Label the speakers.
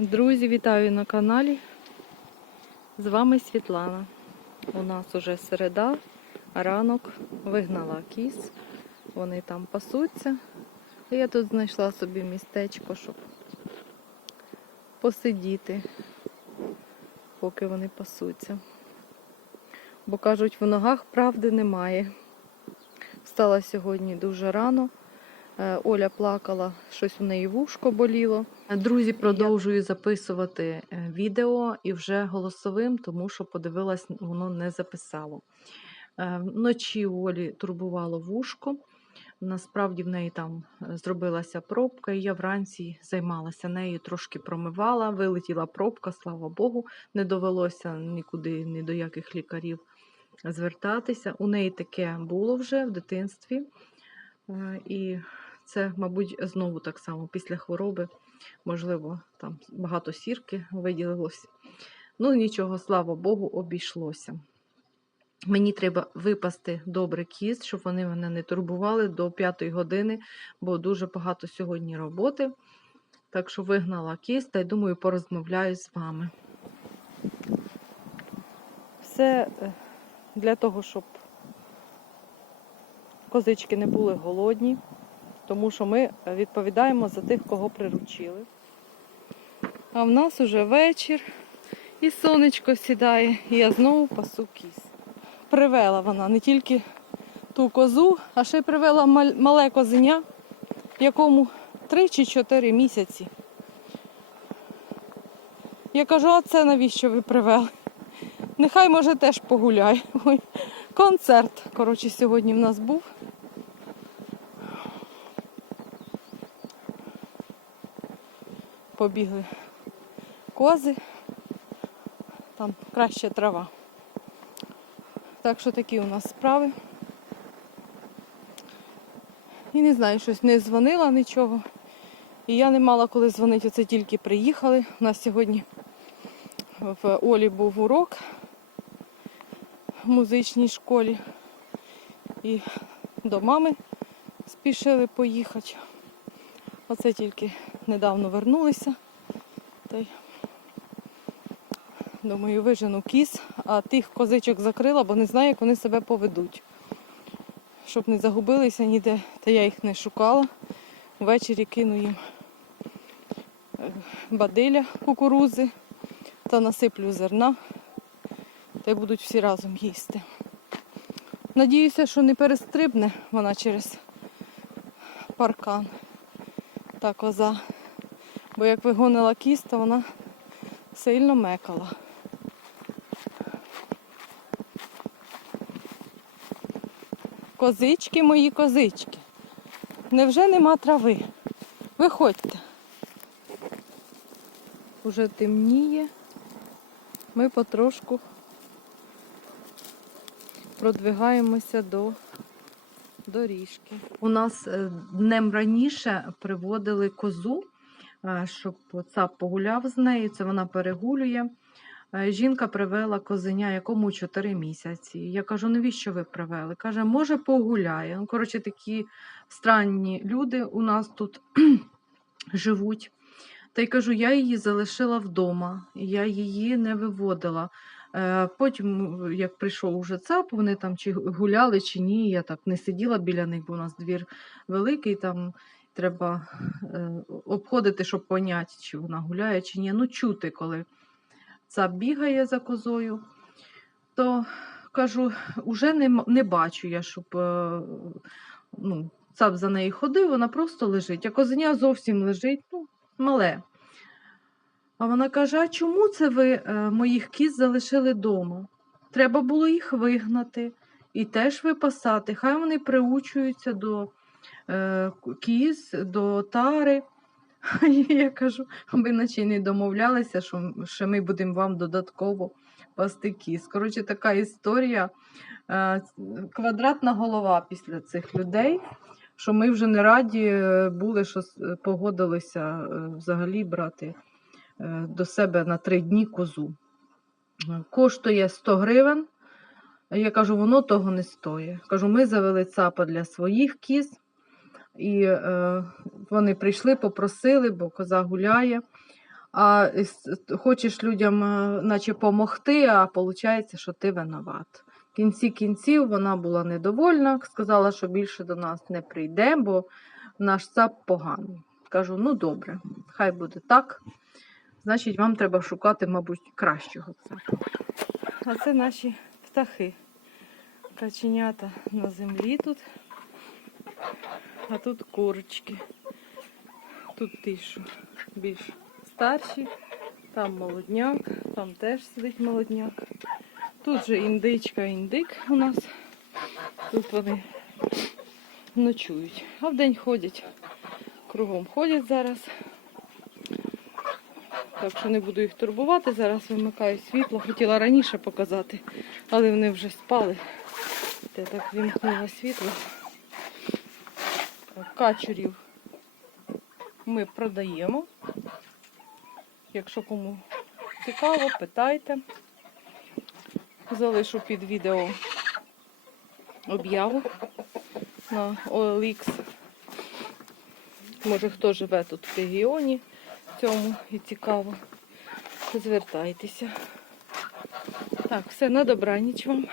Speaker 1: Друзі, вітаю на каналі. З вами Світлана. У нас уже середа, ранок вигнала кіз. Вони там пасуться. Я тут знайшла собі містечко, щоб посидіти, поки вони пасуться. Бо кажуть, в ногах правди немає. Встала сьогодні дуже рано. Е, Оля плакала, щось у неї вушко боліло. Друзі, продовжую записувати е, відео і вже голосовим, тому що подивилась, воно не записало. Е, Вночі у Олі турбувало вушко. Насправді в неї там зробилася пробка, і я вранці займалася нею, трошки промивала, вилетіла пробка, слава Богу, не довелося нікуди, ні до яких лікарів звертатися. У неї таке було вже в дитинстві. І це, мабуть, знову так само після хвороби, можливо, там багато сірки виділилось. Ну, нічого, слава Богу, обійшлося. Мені треба випасти добре кіст, щоб вони мене не турбували до 5 години, бо дуже багато сьогодні роботи. Так що вигнала кіст та й думаю, порозмовляю з вами. Все е, для того, щоб козички не були голодні, тому що ми відповідаємо за тих, кого приручили. А в нас уже вечір, і сонечко сідає, і я знову пасу кіз. Привела вона не тільки ту козу, а ще й привела мале козеня, якому 3 чи 4 місяці. Я кажу, а це навіщо ви привели? Нехай може теж погуляє. Концерт, коротше, сьогодні в нас був. Побігли кози, там краще трава. Так що такі у нас справи. І не знаю, щось не дзвонила нічого. І я не мала коли дзвонити, оце тільки приїхали. У нас сьогодні в Олі був урок в музичній школі. І до мами спішили поїхати. Оце тільки недавно вернулися. Та й думаю, вижену кіз, а тих козичок закрила, бо не знаю, як вони себе поведуть. Щоб не загубилися ніде, та я їх не шукала. Ввечері кину їм е, бадиля кукурузи та насиплю зерна, та й будуть всі разом їсти. Надіюся, що не перестрибне вона через паркан та коза. Бо як вигонила кіст, то вона сильно мекала. Козички мої козички. Невже нема трави? Виходьте. Уже темніє. Ми потрошку продвигаємося до доріжки. У нас е, днем раніше приводили козу, е, щоб цап погуляв з нею, це вона перегулює. Е, Жінка привела козеня, якому 4 місяці. Я кажу, навіщо ви привели? Каже, може, погуляє. Ну, коротше, такі странні люди у нас тут живуть. Та й кажу, я її залишила вдома, я її не виводила. Е, Потім, як прийшов уже цап, вони там чи гуляли, чи ні. Я так не сиділа біля них, бо у нас двір великий, там треба е, обходити, щоб поняти, чи вона гуляє, чи ні. Ну, чути, коли цап бігає за козою, то кажу, уже не, не бачу я, щоб е, ну, цап за нею ходив, вона просто лежить. А козеня зовсім лежить, ну, мале. А вона каже: А чому це ви е, моїх кіз залишили вдома? Треба було їх вигнати і теж випасати. Хай вони приучуються до е, кіз, до тари. І я кажу, ви наче не домовлялися, що, що ми будемо вам додатково пасти кіз. Коротше, така історія. Е, квадратна голова після цих людей, що ми вже не раді е, були, що погодилися е, взагалі брати до себе на три дні козу. Коштує 100 гривень. Я кажу, воно того не стоїть. Кажу, ми завели цапа для своїх кіз, і е, вони прийшли, попросили, бо коза гуляє. а хочеш людям е, наче помогти, а виходить, що ти винуват. В кінці кінців вона була недовольна, сказала, що більше до нас не прийде, бо наш ЦАП поганий. Кажу, ну добре, хай буде так. Значить, вам треба шукати, мабуть, кращого. А це наші птахи. Каченята на землі тут. А тут курочки. Тут що більш старші, там молодняк, там теж сидить молодняк. Тут же індичка, індик у нас. Тут вони ночують. А вдень ходять. Кругом ходять зараз. Так що не буду їх турбувати. Зараз вимикаю світло. Хотіла раніше показати, але вони вже спали. Я так вімкнула світло. Качурів ми продаємо. Якщо кому цікаво, питайте. Залишу під відео об'яву на OLX. Може, хто живе тут в регіоні цьому і цікаво. Звертайтеся. Так, все, на добраніч вам.